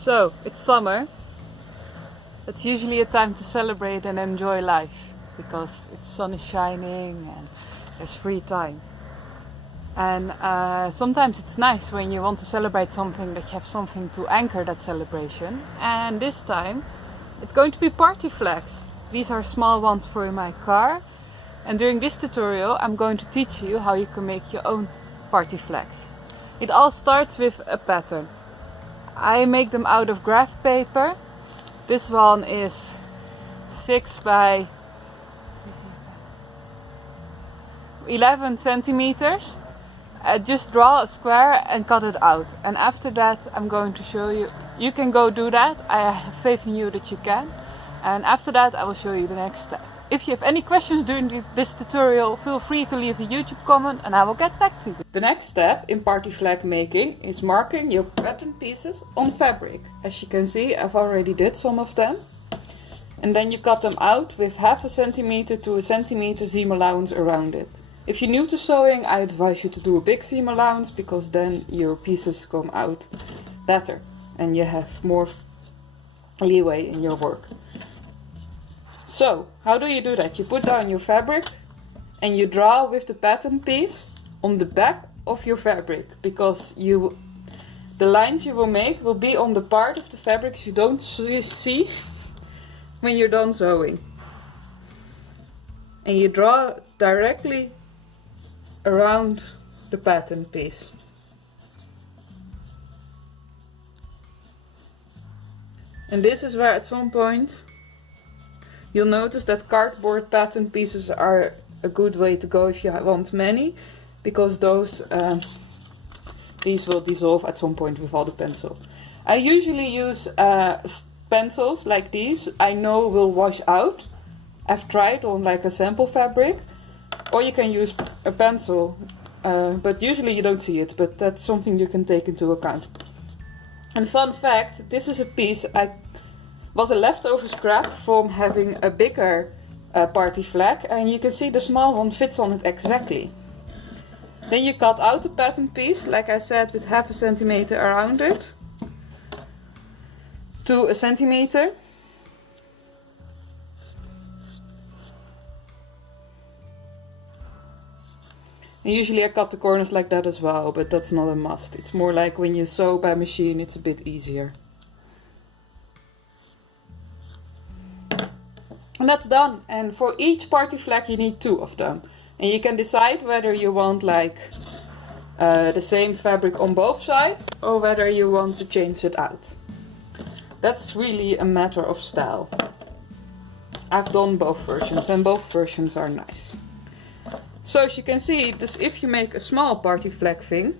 So, it's summer. It's usually a time to celebrate and enjoy life because the sun is shining and there's free time. And sometimes it's nice when you want to celebrate something that you have something to anchor that celebration. And this time it's going to be party flags. These are small ones for my car. And during this tutorial I'm going to teach you how you can make your own party flags. It all starts with a pattern. I make them out of graph paper. This one is 6 by 11 centimeters. Just draw a square and cut it out. And after that I'm going to show you. You can go do that. I have faith in you that you can. And after that I will show you the next step. If you have any questions during this tutorial, feel free to leave a YouTube comment and I will get back to you. The next step in party flag making is marking your pattern pieces on fabric. As you can see, I've already did some of them. And then you cut them out with 0.5 centimeter to 1 centimeter seam allowance around it. If you're new to sewing, I advise you to do a big seam allowance because then your pieces come out better and you have more leeway in your work. So, how do you do that? You put down your fabric and you draw with the pattern piece on the back of your fabric because the lines you will make will be on the part of the fabric you don't see when you're done sewing. And you draw directly around the pattern piece. And this is where at some point you'll notice that cardboard pattern pieces are a good way to go if you want many, because these will dissolve at some point with all the pencil. I usually use pencils like these. I know will wash out. I've tried on like a sample fabric, or you can use a pencil, but usually you don't see it, but that's something you can take into account. And fun fact, this is a piece was a leftover scrap from having a bigger party flag, and you can see the small one fits on it exactly. Then you cut out the pattern piece, like I said, with 0.5 centimeter around it to 1 centimeter. And usually I cut the corners like that as well, but that's not a must. It's more like when you sew by machine, it's a bit easier. And that's done. And for each party flag you need 2 of them. And you can decide whether you want like the same fabric on both sides or whether you want to change it out. That's really a matter of style. I've done both versions and both versions are nice. So as you can see, if you make a small party flag thing,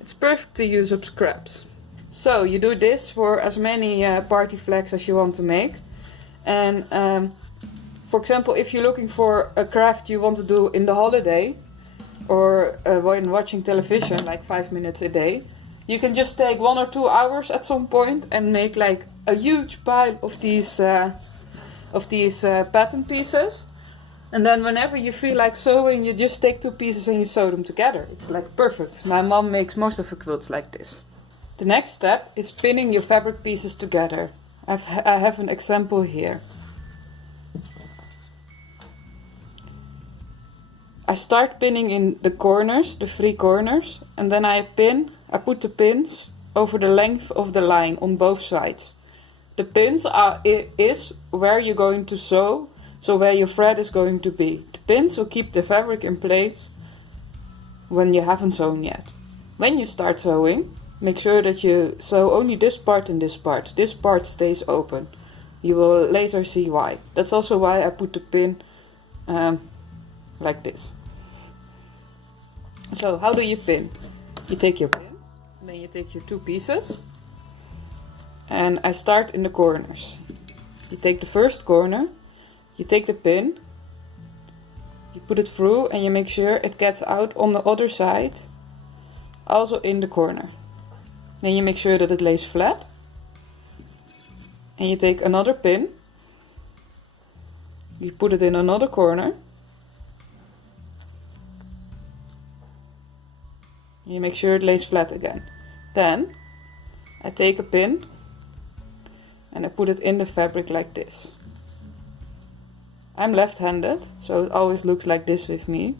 it's perfect to use up scraps. So you do this for as many party flags as you want to make. And for example, if you're looking for a craft you want to do in the holiday or when watching television, like 5 minutes a day, you can just take 1 or 2 hours at some point and make like a huge pile of these pattern pieces. And then whenever you feel like sewing, you just take 2 pieces and you sew them together. It's like perfect. My mom makes most of her quilts like this. The next step is pinning your fabric pieces together. I have an example here. I start pinning in the corners, the 3 corners, and then I put the pins over the length of the line on both sides. The pins is where you're going to sew, so where your thread is going to be. The pins will keep the fabric in place when you haven't sewn yet. When you start sewing, make sure that you sew only this part and this part. This part stays open. You will later see why. That's also why I put the pin like this. So how do you pin? You take your pins, then you take your 2 pieces, and I start in the corners. You take the first corner, you take the pin, you put it through and you make sure it gets out on the other side, also in the corner. Then you make sure that it lays flat. And you take another pin, you put it in another corner. You make sure it lays flat again. Then I take a pin and I put it in the fabric like this. I'm left-handed, so it always looks like this with me.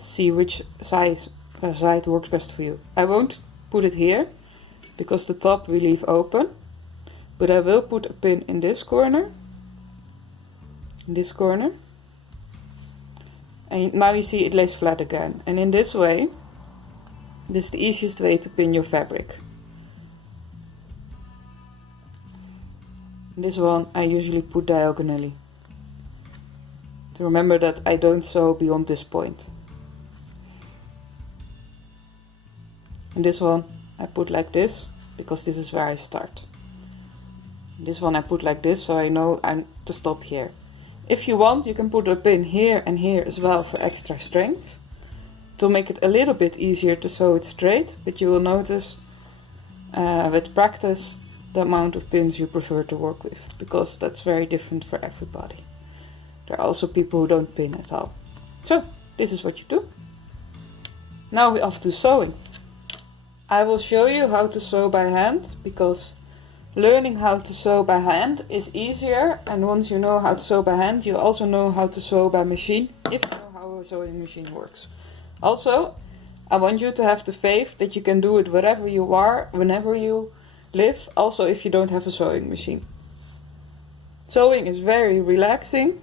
See which side works best for you. I won't put it here because the top we leave open, but I will put a pin in this corner, and now you see it lays flat again. And in this way, this is the easiest way to pin your fabric. This one I usually put diagonally, to remember that I don't sew beyond this point. And this one I put like this, because this is where I start. This one I put like this, so I know I'm to stop here. If you want, you can put a pin here and here as well for extra strength, to make it a little bit easier to sew it straight, but you will notice with practice the amount of pins you prefer to work with, because that's very different for everybody. There are also people who don't pin at all. So, this is what you do. Now we're off to sewing. I will show you how to sew by hand, because learning how to sew by hand is easier, and once you know how to sew by hand, you also know how to sew by machine, if you know how a sewing machine works. Also, I want you to have the faith that you can do it wherever you are, whenever you live, also if you don't have a sewing machine. Sewing is very relaxing,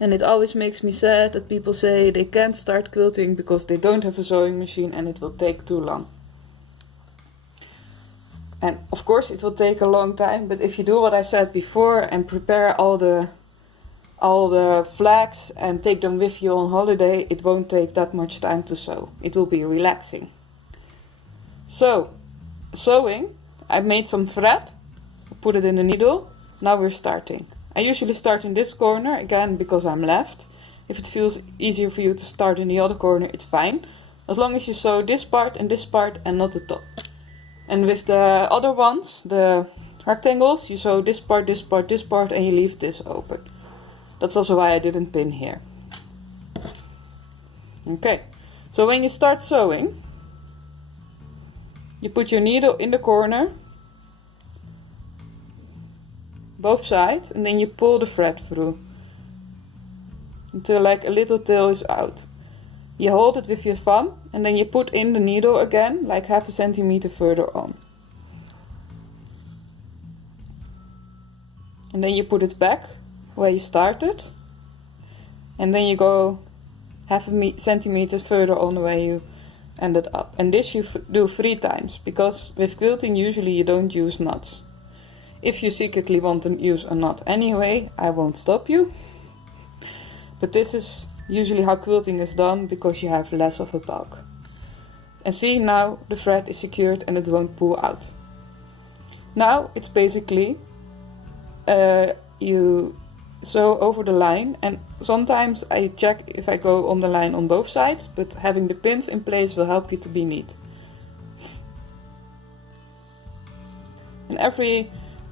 and it always makes me sad that people say they can't start quilting because they don't have a sewing machine and it will take too long. And of course it will take a long time, but if you do what I said before and prepare all the flags and take them with you on holiday, it won't take that much time to sew. It will be relaxing. So, sewing, I made some thread, put it in the needle. Now we're starting. I usually start in this corner, again because I'm left. If it feels easier for you to start in the other corner, it's fine. As long as you sew this part and not the top. And with the other ones, the rectangles, you sew this part, and you leave this open. That's also why I didn't pin here. Okay, so when you start sewing, you put your needle in the corner, both sides, and then you pull the thread through until like a little tail is out. You hold it with your thumb and then you put in the needle again, like 1/2 centimeter further on. And then you put it back where you started, and then you go 1/2 centimeter further on where you ended up. And this you do 3 times, because with quilting usually you don't use knots. If you secretly want to use a knot anyway, I won't stop you. But this is usually how quilting is done, because you have less of a bulk. And see, now the thread is secured and it won't pull out. Now it's basically you sew over the line, and sometimes I check if I go on the line on both sides, but having the pins in place will help you to be neat. And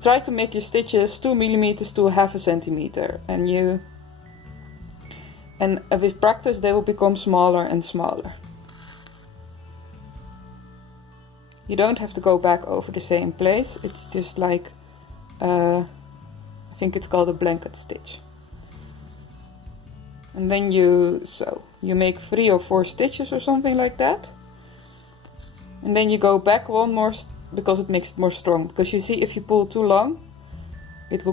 try to make your stitches 2 millimeters to 1/2 centimeter, and with practice they will become smaller and smaller. You don't have to go back over the same place, it's just like, I think it's called a blanket stitch. And then you sew. You make 3 or 4 stitches or something like that. And then you go back one more, because it makes it more strong. Because you see, if you pull too long, it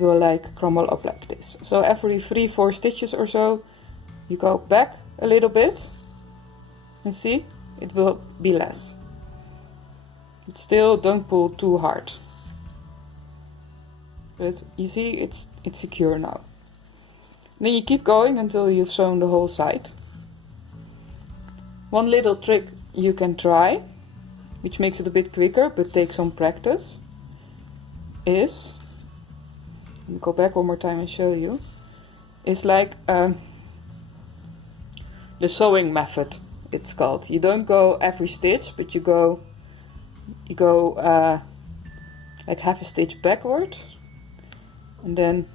will like crumble up like this. So every 3-4 stitches or so, you go back a little bit, and see, it will be less. But still, don't pull too hard. But you see, it's secure now. Then you keep going until you've sewn the whole side. One little trick you can try, which makes it a bit quicker but takes some practice, is, let me go back one more time and show you, is like the sewing method, it's called. You don't go every stitch, but you go like 1/2 stitch backward, and then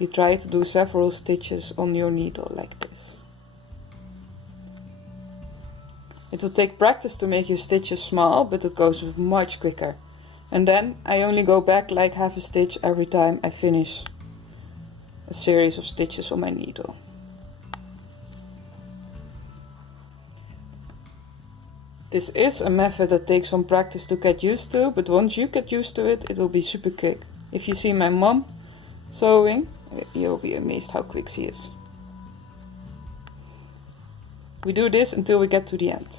you try to do several stitches on your needle like this. It will take practice to make your stitches small, but it goes much quicker. And then I only go back like half a stitch every time I finish a series of stitches on my needle. This is a method that takes some practice to get used to, but once you get used to it, it will be super quick. If you see my mom sewing, you'll be amazed how quick she is. We do this until we get to the end.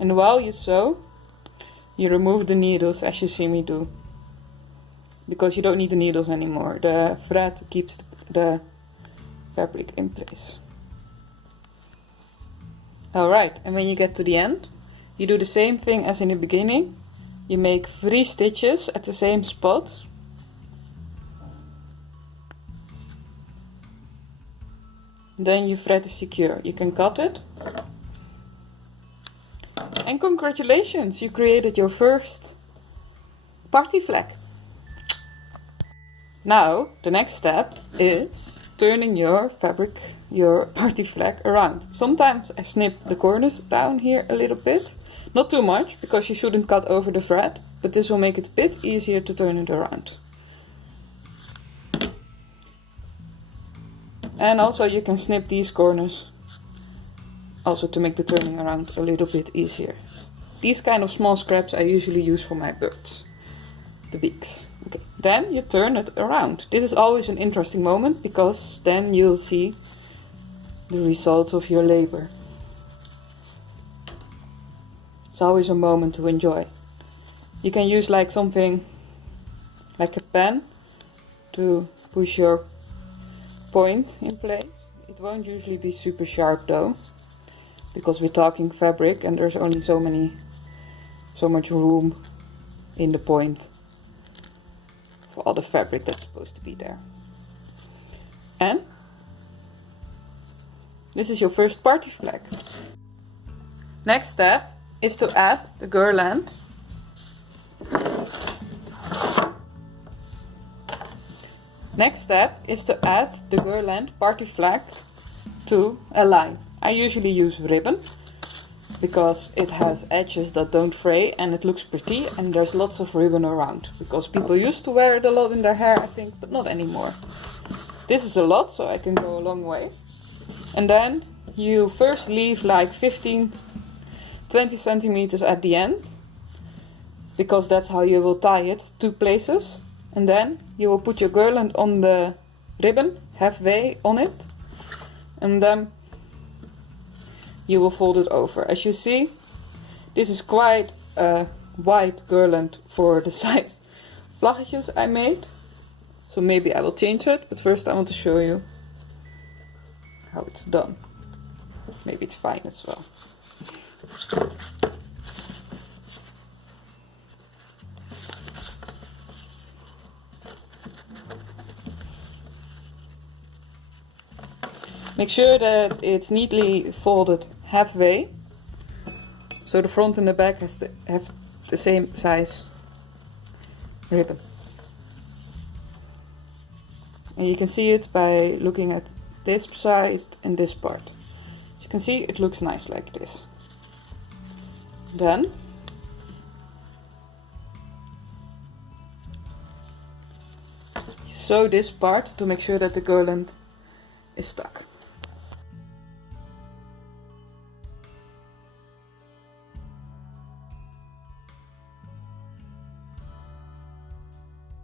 And while you sew, you remove the needles as you see me do. Because you don't need the needles anymore. The thread keeps the fabric in place. Alright, and when you get to the end, you do the same thing as in the beginning. You make 3 stitches at the same spot. Then your thread is secure. You can cut it. And congratulations, you created your first party flag. Now, the next step is turning your fabric, your party flag around. Sometimes I snip the corners down here a little bit. Not too much, because you shouldn't cut over the thread, but this will make it a bit easier to turn it around. And also you can snip these corners, also to make the turning around a little bit easier. These kind of small scraps I usually use for my birds, the beaks. Okay. Then you turn it around. This is always an interesting moment, because then you'll see the results of your labor. It's always a moment to enjoy. You can use like something like a pen to push your point in place. It won't usually be super sharp though, because we're talking fabric and there's only so much room in the point for all the fabric that's supposed to be there. And this is your first party flag. Next step is to add the girland. Next step is to add the girland party flag to a line. I usually use ribbon because it has edges that don't fray and it looks pretty, and there's lots of ribbon around because people used to wear it a lot in their hair, I think, but not anymore. This is a lot, so I can go a long way. And then you first leave like 15-20 centimeters at the end, because that's how you will tie it, 2 places. And then you will put your girland on the ribbon, halfway on it, and then you will fold it over. As you see, this is quite a wide girland for the size vlaggetjes I made. So maybe I will change it, but first I want to show you how it's done. Maybe it's fine as well. Make sure that it's neatly folded halfway, so the front and the back have the same size ribbon. And you can see it by looking at this side and this part. As you can see, it looks nice like this. Then you sew this part to make sure that the girland is stuck.